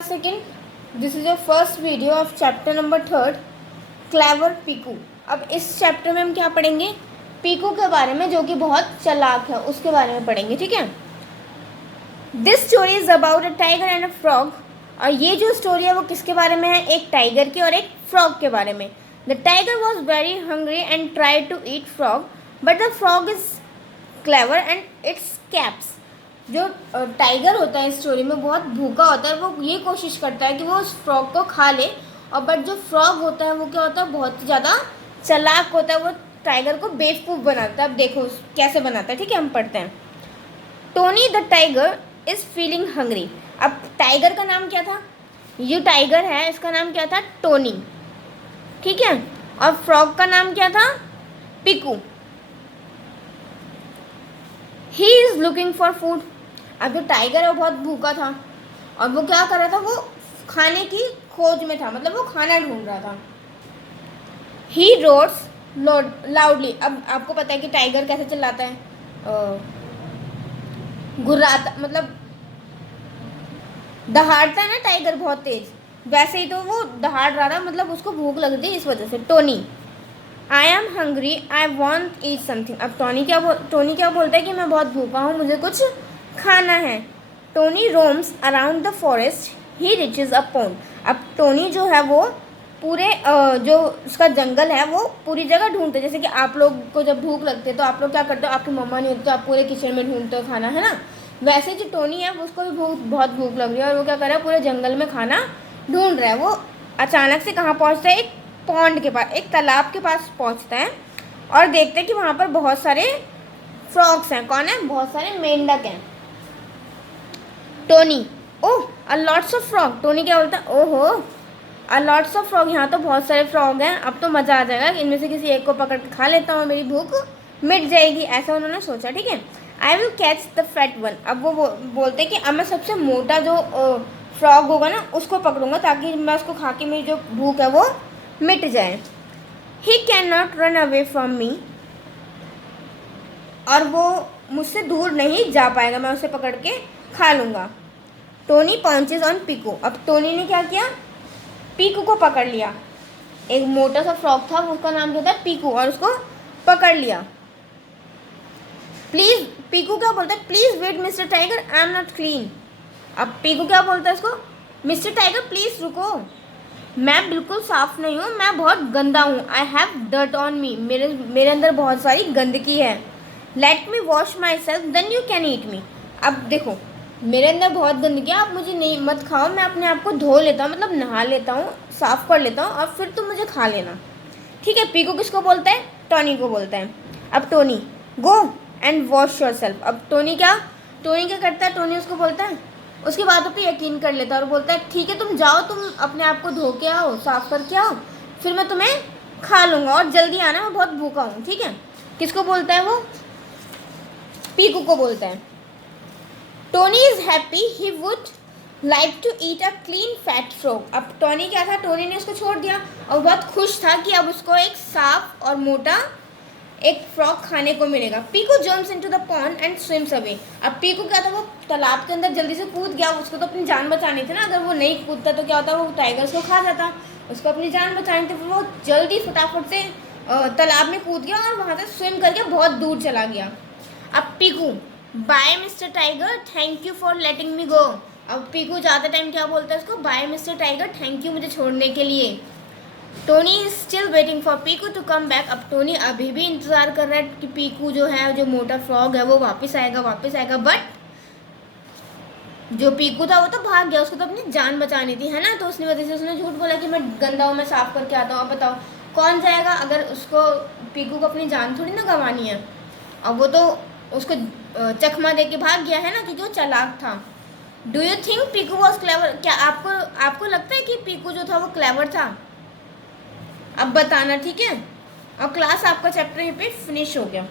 Second, this is your first video of chapter number 3, clever Piku. अब इस chapter में हम क्या पढ़ेंगे? पीकू के बारे में, जो कि बहुत चालाक है, उसके बारे में पढ़ेंगे। ठीक है। This story is about a tiger and a frog. और ये जो स्टोरी है वो किसके बारे में है? एक टाइगर की और एक फ्रॉग के बारे में। The tiger was very hungry and tried to eat frog, but the frog is clever and it escapes. जो टाइगर होता है इस स्टोरी में बहुत भूखा होता है, वो ये कोशिश करता है कि वो उस फ्रॉग को खा ले। और बट जो फ्रॉग होता है वो क्या होता है? बहुत ज़्यादा चालाक होता है। वो टाइगर को बेवकूफ़ बनाता है। अब देखो कैसे बनाता है। ठीक है, हम पढ़ते हैं। Tony the tiger is feeling hungry. अब टाइगर का नाम क्या था? ये टाइगर है, इसका नाम क्या था? टोनी। ठीक है। और फ्रॉग का नाम क्या था? Piku. He is looking for food. अब जो टाइगर है वो बहुत भूखा था और वो क्या कर रहा था? वो खाने की खोज में था, मतलब वो खाना ढूंढ रहा था। ही रोड्स लाउडली। अब आपको पता है कि टाइगर कैसे चिल्लाता है? गुर्राता, मतलब दहाड़ता है ना टाइगर बहुत तेज, वैसे ही तो वो दहाड़ रहा था, मतलब उसको भूख लग रही इस वजह से। Tony, I am hungry, I want eat something. अब टोनी क्या बोलता है कि मैं बहुत भूखा हूँ, मुझे कुछ खाना है। Tony roams around the forest, he reaches a pond. अब टोनी जो है वो पूरे जो उसका जंगल है वो पूरी जगह ढूंढते। जैसे कि आप लोग को जब भूख लगती है तो आप लोग क्या करते हो? आपकी मम्मा नहीं होती तो आप पूरे किचन में ढूंढते हो खाना, है ना? वैसे जो टोनी है उसको भी बहुत भूख लग रही है और वो क्या कर रहा है? पूरे जंगल में खाना ढूंढ रहा है। वो अचानक से कहाँ पहुँचता है? एक पॉन्ड के पास, एक तालाब के पास पहुँचता है और देखते हैं कि वहाँ पर बहुत सारे फ्रॉग्स हैं। कौन है? बहुत सारे मेंढक हैं। Tony, oh a lots of frog. Tony क्या बोलता है? ओहो अ लॉट्स ऑफ फ्रॉग, यहाँ तो बहुत सारे फ्रॉग हैं, अब तो मज़ा आ जाएगा, इनमें से किसी एक को पकड़ के खा लेता हूँ, मेरी भूख मिट जाएगी, ऐसा उन्होंने सोचा। ठीक है। I will catch the fat one. अब वो बोलते हैं कि अब मैं सबसे मोटा जो फ्रॉग होगा ना उसको पकड़ूंगा ताकि मैं उसको खा के मेरी जो भूख है वो मिट जाए। He can not run away from me. और वो मुझसे दूर नहीं जा पाएगा, मैं उसे पकड़ के खा लूँगा। Tony pounces on Piku. अब टोनी ने क्या किया? पीकू को पकड़ लिया। एक मोटा सा फ्रॉग था, उसका नाम क्या था? पीकू, और उसको पकड़ लिया। प्लीज, पीकू क्या बोलता है? Please wait mister tiger, I am not clean. अब पीकू क्या बोलता है इसको? मिस्टर टाइगर प्लीज रुको, मैं बिल्कुल साफ नहीं हूँ, मैं बहुत गंदा हूँ। I have dirt on me, मेरे अंदर बहुत सारी गंदगी है। Let me wash myself then you can eat me. अब देखो मेरे अंदर बहुत गंदगी है, आप मुझे नहीं मत खाओ, मैं अपने आप को धो लेता हूँ, मतलब नहा लेता हूँ, साफ कर लेता हूँ और फिर तुम मुझे खा लेना। ठीक है। पीकू किसको बोलता है? टोनी को बोलता है। अब Tony, go and wash your self. अब टोनी क्या करता है? टोनी उसको बोलता है, उसकी बातों पे यकीन कर लेता है और बोलता है ठीक है तुम जाओ, तुम अपने आप को धो के आओ, साफ करके आओ, फिर मैं तुम्हें खा लूँगा और जल्दी आना, मैं बहुत भूखा हूँ। ठीक है। किसको बोलता है वो? पीकू को बोलता है। Tony is happy, he would like to eat a clean fat frog. अब टोनी क्या था? टोनी ने उसको छोड़ दिया और बहुत खुश था कि अब उसको एक साफ और मोटा एक फ्रॉग खाने को मिलेगा। Piku jumps into the pond and swims away. अब पीकू क्या था? वो तालाब के अंदर जल्दी से कूद गया, उसको तो अपनी जान बचानी थी ना, अगर वो नहीं कूदता तो क्या होता? वो टाइगर उसको खा जाता, उसको अपनी जान बचानी थी। फिर वो जल्दी फटाफट से तालाब में कूद गया और वहाँ से स्विम करके बहुत दूर चला गया। अब Piku, bye mister Tiger, thank you for letting me go. अब पीकू जाते टाइम क्या बोलता है उसको? Bye mister Tiger, thank you मुझे छोड़ने के लिए। Tony is still waiting for Piku to come back. अब टोनी अभी भी इंतजार कर रहा है कि पीकू जो है, जो मोटा फ्रॉग है, वो वापस आएगा। बट जो पीकू था वो तो भाग गया, उसको तो अपनी जान बचानी थी, है ना? तो उसने वजह से उसने झूठ बोला कि मैं गंदा हूँ, मैं साफ करके आता हूँ। अब बताओ कौन जाएगा? अगर उसको पीकू को अपनी जान थोड़ी ना गंवानी है। अब वो तो उसको चकमा दे के भाग गया, है ना, क्योंकि वो चालाक था। Do you think Piku was clever? क्या आपको लगता है कि पीकू जो था वो क्लेवर था? अब बताना। ठीक है। और क्लास आपका चैप्टर यहीं पे फिनिश हो गया।